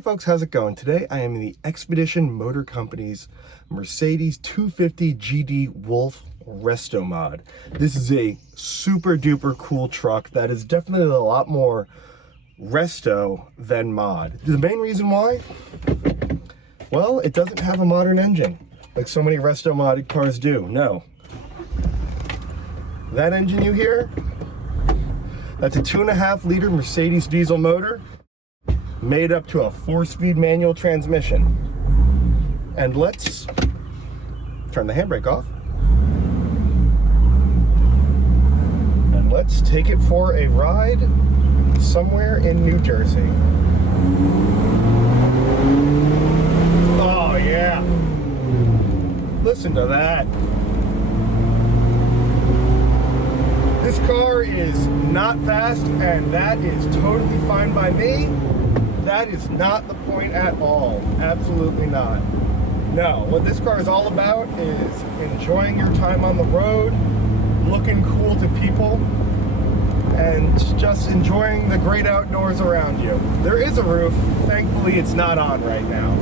Hey folks, how's it going? Today I am in the Expedition Motor Company's Mercedes 250 GD Wolf Restomod. This is a super duper cool truck that is definitely a lot more resto than mod. The main reason why? Well, it doesn't have a modern engine like so many resto modded cars do. No. That engine you hear? That's a 2.5 liter Mercedes diesel motor made up to a 4-speed manual transmission. And let's turn the handbrake off. And let's take it for a ride somewhere in New Jersey. Oh yeah. Listen to that. This car is not fast, and that is totally fine by me. That is not the point at all. Absolutely not. No, what this car is all about is enjoying your time on the road, looking cool to people, and just enjoying the great outdoors around you. There is a roof. Thankfully, it's not on right now.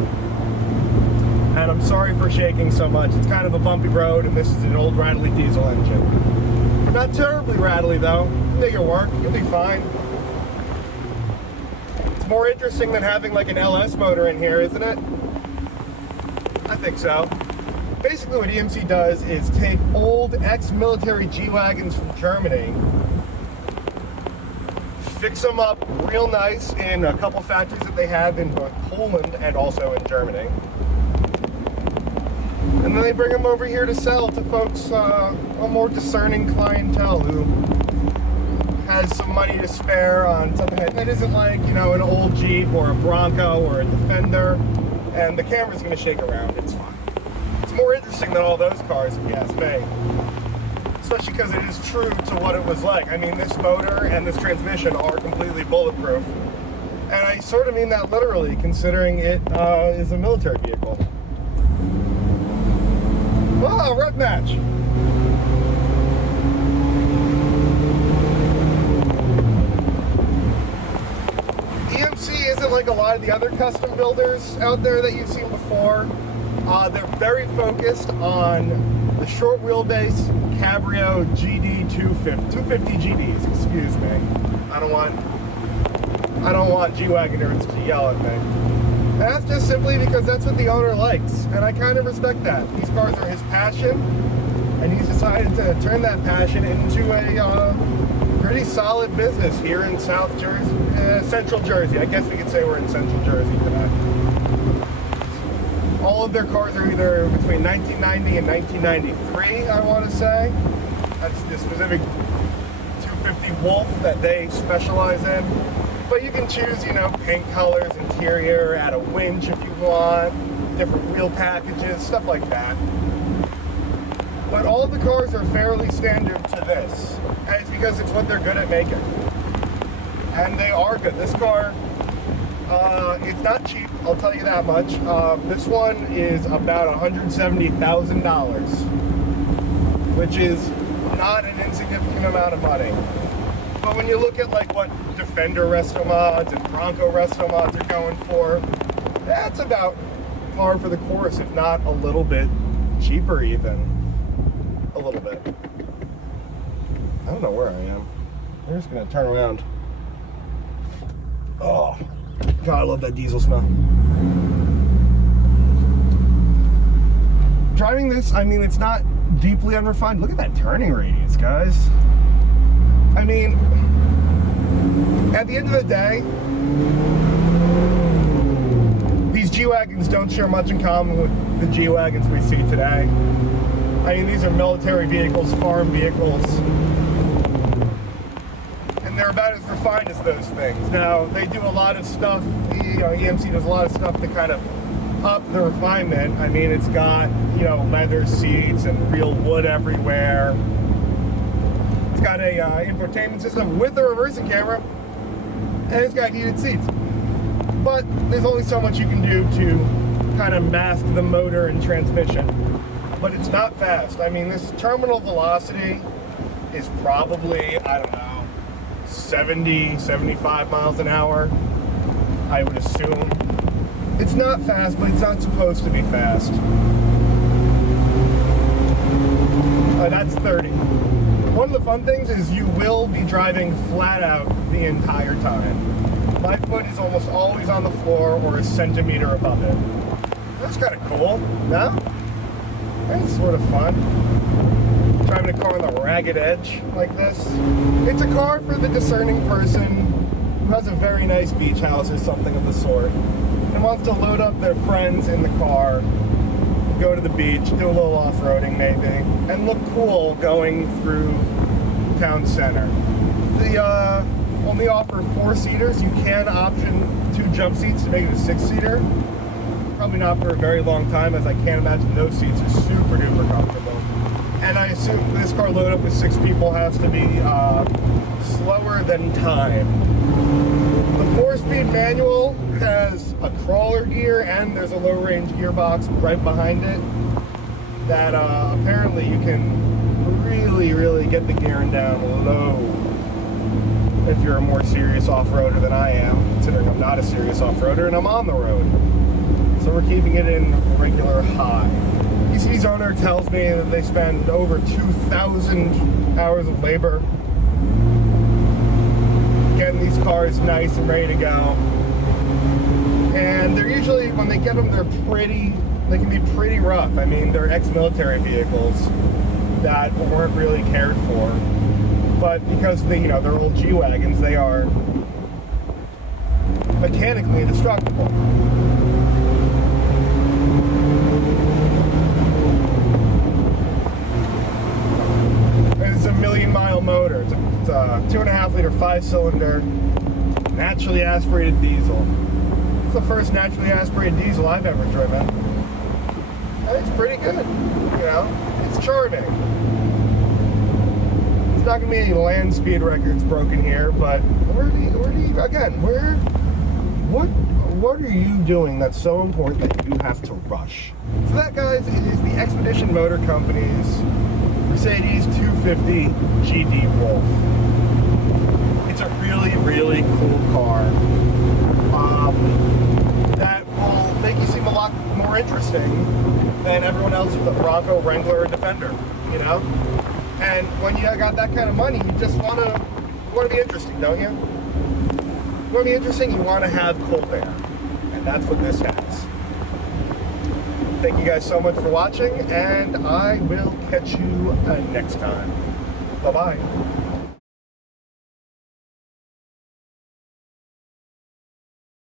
And I'm sorry for shaking so much. It's kind of a bumpy road, and this is an old rattly diesel engine. Not terribly rattly, though. Make it work. You'll be fine. More interesting than having like an LS motor in here, isn't it? I think so. Basically what EMC does is take old ex-military G-Wagons from Germany, fix them up real nice in a couple factories that they have in both Poland and also in Germany. And then they bring them over here to sell to folks, a more discerning clientele who has some money to spare on something that isn't like, you know, an old Jeep or a Bronco or a Defender, and the camera's gonna shake around. It's fine. It's more interesting than all those cars, if you ask me. Especially because it is true to what it was like. I mean, this motor and this transmission are completely bulletproof. And I sort of mean that literally, considering it is a military vehicle. Wow, red match! EMC isn't like a lot of the other custom builders out there that you've seen before. They're very focused on the short wheelbase Cabrio GD 250 GDs, excuse me. I don't want G-Wagoners to yell at me. And that's just simply because that's what the owner likes, and I kind of respect that. These cars are his passion, and he's decided to turn that passion into a pretty solid business here in Central Jersey. I guess we could say we're in Central Jersey today. All of their cars are either between 1990 and 1993, I want to say. That's the specific 250 Wolf that they specialize in. But you can choose, you know, paint colors, interior, add a winch if you want, different wheel packages, stuff like that. But all of the cars are fairly standard to this, and it's because it's what they're good at making. And they are good. This car, it's not cheap, I'll tell you that much. This one is about $170,000, which is not an insignificant amount of money. But when you look at like what Defender Restomods and Bronco Restomods are going for, that's about par for the course, if not a little bit cheaper even. A little bit. I don't know where I am. I'm just gonna turn around. Oh, God, I love that diesel smell. Driving this, I mean, it's not deeply unrefined. Look at that turning radius, guys. I mean, at the end of the day, these G-Wagons don't share much in common with the G-Wagons we see today. I mean, these are military vehicles, farm vehicles, and they're about as refined as those things. Now, they do a lot of stuff, you know, EMC does a lot of stuff to kind of up the refinement. I mean, it's got, you know, leather seats and real wood everywhere. It's got a infotainment system with a reversing camera, and it's got heated seats. But there's only so much you can do to kind of mask the motor and transmission. But it's not fast. I mean, this terminal velocity is probably, I don't know, 70, 75 miles an hour, I would assume. It's not fast, but it's not supposed to be fast. That's 30. One of the fun things is you will be driving flat out the entire time. My foot is almost always on the floor or a centimeter above it. That's kind of cool, no? That's sort of fun. Driving a car on the ragged edge like this. It's a car for the discerning person who has a very nice beach house or something of the sort and wants to load up their friends in the car, go to the beach, do a little off-roading maybe, and look cool going through town center. They only offer 4-seaters. You can option 2 jump seats to make it a 6-seater. Probably not for a very long time, as I can't imagine those seats are super duper comfortable. And I assume this car loaded up with 6 people has to be slower than time. The 4-speed manual has a crawler gear and there's a low range gearbox right behind it that apparently you can really get the gearing down low if you're a more serious off-roader than I am, considering I'm not a serious off-roader and I'm on the road. So we're keeping it in regular high. EC's owner tells me that they spend over 2,000 hours of labor getting these cars nice and ready to go. And they're usually, when they get them, they can be pretty rough. I mean, they're ex-military vehicles that weren't really cared for. But because they're old G-Wagons, they are mechanically indestructible. And it's a 1,000,000-mile motor. It's a 2.5-liter 5-cylinder naturally aspirated diesel. It's the first naturally aspirated diesel I've ever driven. And it's pretty good, it's charming. There's not gonna be any land speed records broken here, but what are you doing that's so important that you have to rush? So that, guys, is the Expedition Motor Company's Mercedes 250 GD Wolf. It's a really cool car that will make you seem a lot more interesting than everyone else with a Bronco, Wrangler, or Defender, And when you got that kind of money, you just want to be interesting, don't you? You want to be interesting, you want to have cold air. And that's what this has. Thank you guys so much for watching, and I will catch you next time. Bye-bye.